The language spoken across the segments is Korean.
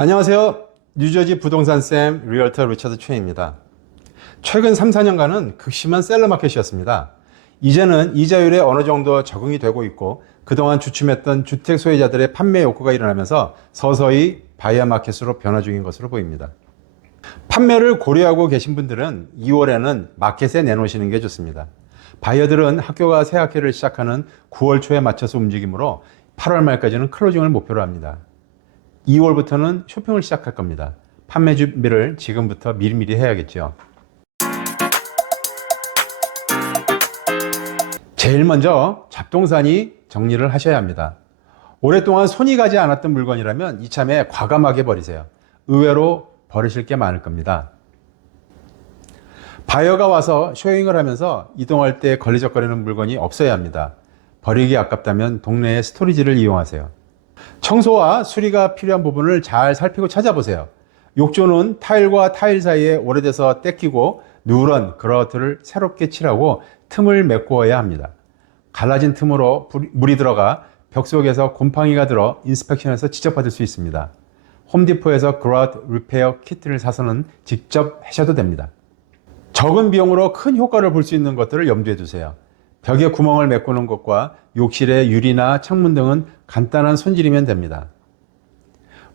안녕하세요. 뉴저지 부동산쌤 리얼터 리처드 최입니다. 최근 3, 4년간은 극심한 셀러 마켓이었습니다. 이제는 이자율에 어느 정도 적응이 되고 있고 그동안 주춤했던 주택 소유자들의 판매 욕구가 일어나면서 서서히 바이어 마켓으로 변화 중인 것으로 보입니다. 판매를 고려하고 계신 분들은 2월에는 마켓에 내놓으시는 게 좋습니다. 바이어들은 학교가 새 학기를 시작하는 9월 초에 맞춰서 움직이므로 8월 말까지는 클로징을 목표로 합니다. 2월부터는 쇼핑을 시작할 겁니다. 판매 준비를 지금부터 미리미리 해야겠죠. 제일 먼저 잡동사니 정리를 하셔야 합니다. 오랫동안 손이 가지 않았던 물건이라면 이참에 과감하게 버리세요. 의외로 버리실 게 많을 겁니다. 바이어가 와서 쇼잉을 하면서 이동할 때 걸리적거리는 물건이 없어야 합니다. 버리기 아깝다면 동네의 스토리지를 이용하세요. 청소와 수리가 필요한 부분을 잘 살피고 찾아보세요. 욕조는 타일과 타일 사이에 오래돼서 떼끼고 누런 그라우트를 새롭게 칠하고 틈을 메꾸어야 합니다. 갈라진 틈으로 물이 들어가 벽 속에서 곰팡이가 들어 인스펙션에서 지적받을 수 있습니다. 홈디포에서 그라우트 리페어 키트를 사서는 직접 하셔도 됩니다. 적은 비용으로 큰 효과를 볼 수 있는 것들을 염두에 두세요. 벽에 구멍을 메꾸는 것과 욕실의 유리나 창문 등은 간단한 손질이면 됩니다.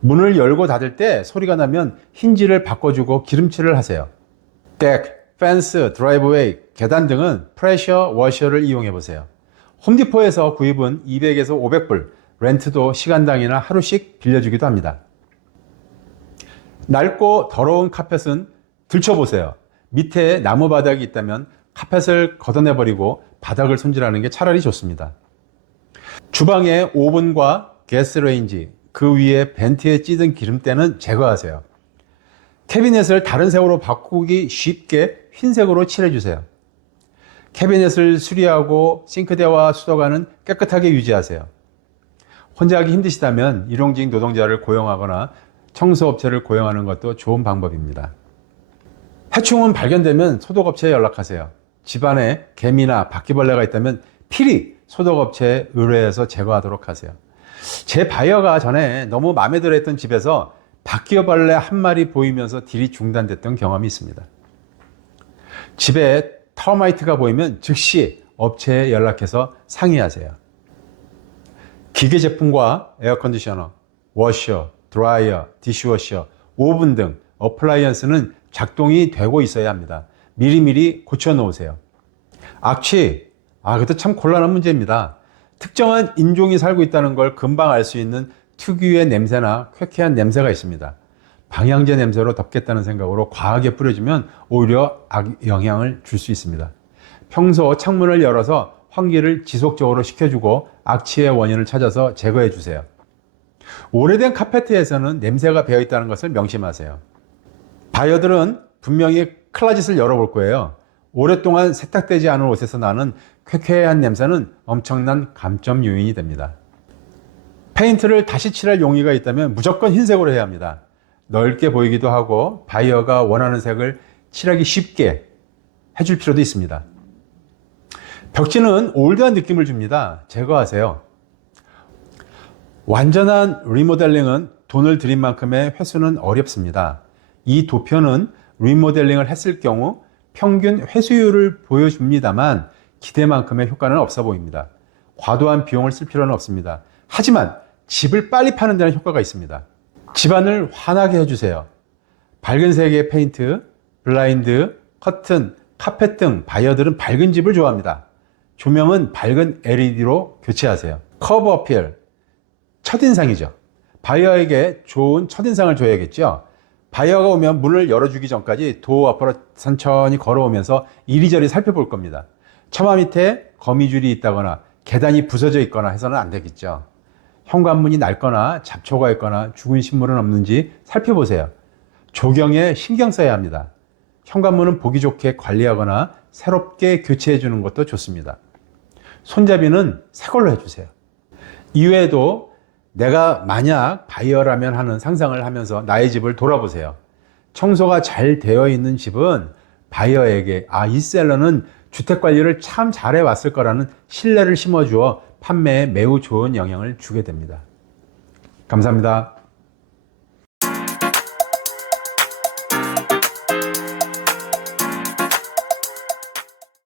문을 열고 닫을 때 소리가 나면 힌지를 바꿔주고 기름칠을 하세요. 덱, 펜스, 드라이브웨이, 계단 등은 프레셔 워셔를 이용해 보세요. 홈디포에서 구입은 200에서 500불, 렌트도 시간당이나 하루씩 빌려주기도 합니다. 낡고 더러운 카펫은 들춰보세요. 밑에 나무 바닥이 있다면 카펫을 걷어내버리고 바닥을 손질하는 게 차라리 좋습니다. 주방에 오븐과 가스레인지, 그 위에 벤트에 찌든 기름때는 제거하세요. 캐비넷을 다른 색으로 바꾸기 쉽게 흰색으로 칠해주세요. 캐비넷을 수리하고 싱크대와 수도관은 깨끗하게 유지하세요. 혼자 하기 힘드시다면 일용직 노동자를 고용하거나 청소업체를 고용하는 것도 좋은 방법입니다. 해충은 발견되면 소독업체에 연락하세요. 집안에 개미나 바퀴벌레가 있다면 필히 소독업체에 의뢰해서 제거하도록 하세요. 제 바이어가 전에 너무 마음에 들어 했던 집에서 바퀴벌레 한 마리 보이면서 딜이 중단됐던 경험이 있습니다. 집에 터마이트가 보이면 즉시 업체에 연락해서 상의하세요. 기계 제품과 에어컨디셔너, 워셔, 드라이어, 디시워셔, 오븐 등 어플라이언스는 작동이 되고 있어야 합니다. 미리미리 고쳐놓으세요. 악취, 그것도 참 곤란한 문제입니다. 특정한 인종이 살고 있다는 걸 금방 알 수 있는 특유의 냄새나 쾌쾌한 냄새가 있습니다. 방향제 냄새로 덮겠다는 생각으로 과하게 뿌려주면 오히려 악영향을 줄 수 있습니다. 평소 창문을 열어서 환기를 지속적으로 시켜주고 악취의 원인을 찾아서 제거해 주세요. 오래된 카페트에서는 냄새가 배어있다는 것을 명심하세요. 바이어들은 분명히 클라짓을 열어볼 거예요. 오랫동안 세탁되지 않은 옷에서 나는 쾌쾌한 냄새는 엄청난 감점 요인이 됩니다. 페인트를 다시 칠할 용의가 있다면 무조건 흰색으로 해야 합니다. 넓게 보이기도 하고 바이어가 원하는 색을 칠하기 쉽게 해줄 필요도 있습니다. 벽지는 올드한 느낌을 줍니다. 제거하세요. 완전한 리모델링은 돈을 들인 만큼의 회수는 어렵습니다. 이 도표는 리모델링을 했을 경우 평균 회수율을 보여줍니다만 기대만큼의 효과는 없어 보입니다. 과도한 비용을 쓸 필요는 없습니다. 하지만 집을 빨리 파는 데는 효과가 있습니다. 집안을 환하게 해주세요. 밝은 색의 페인트, 블라인드, 커튼, 카펫 등 바이어들은 밝은 집을 좋아합니다. 조명은 밝은 LED로 교체하세요. 커브 어필, 첫인상이죠. 바이어에게 좋은 첫인상을 줘야겠죠. 바이어가 오면 문을 열어주기 전까지 도어 앞으로 천천히 걸어오면서 이리저리 살펴볼 겁니다. 처마 밑에 거미줄이 있다거나 계단이 부서져 있거나 해서는 안 되겠죠. 현관문이 낡거나 잡초가 있거나 죽은 식물은 없는지 살펴보세요. 조경에 신경 써야 합니다. 현관문은 보기 좋게 관리하거나 새롭게 교체해 주는 것도 좋습니다. 손잡이는 새 걸로 해주세요. 이외에도 내가 만약 바이어라면 하는 상상을 하면서 나의 집을 돌아보세요. 청소가 잘 되어 있는 집은 바이어에게 이 셀러는 주택관리를 참 잘해왔을 거라는 신뢰를 심어주어 판매에 매우 좋은 영향을 주게 됩니다. 감사합니다.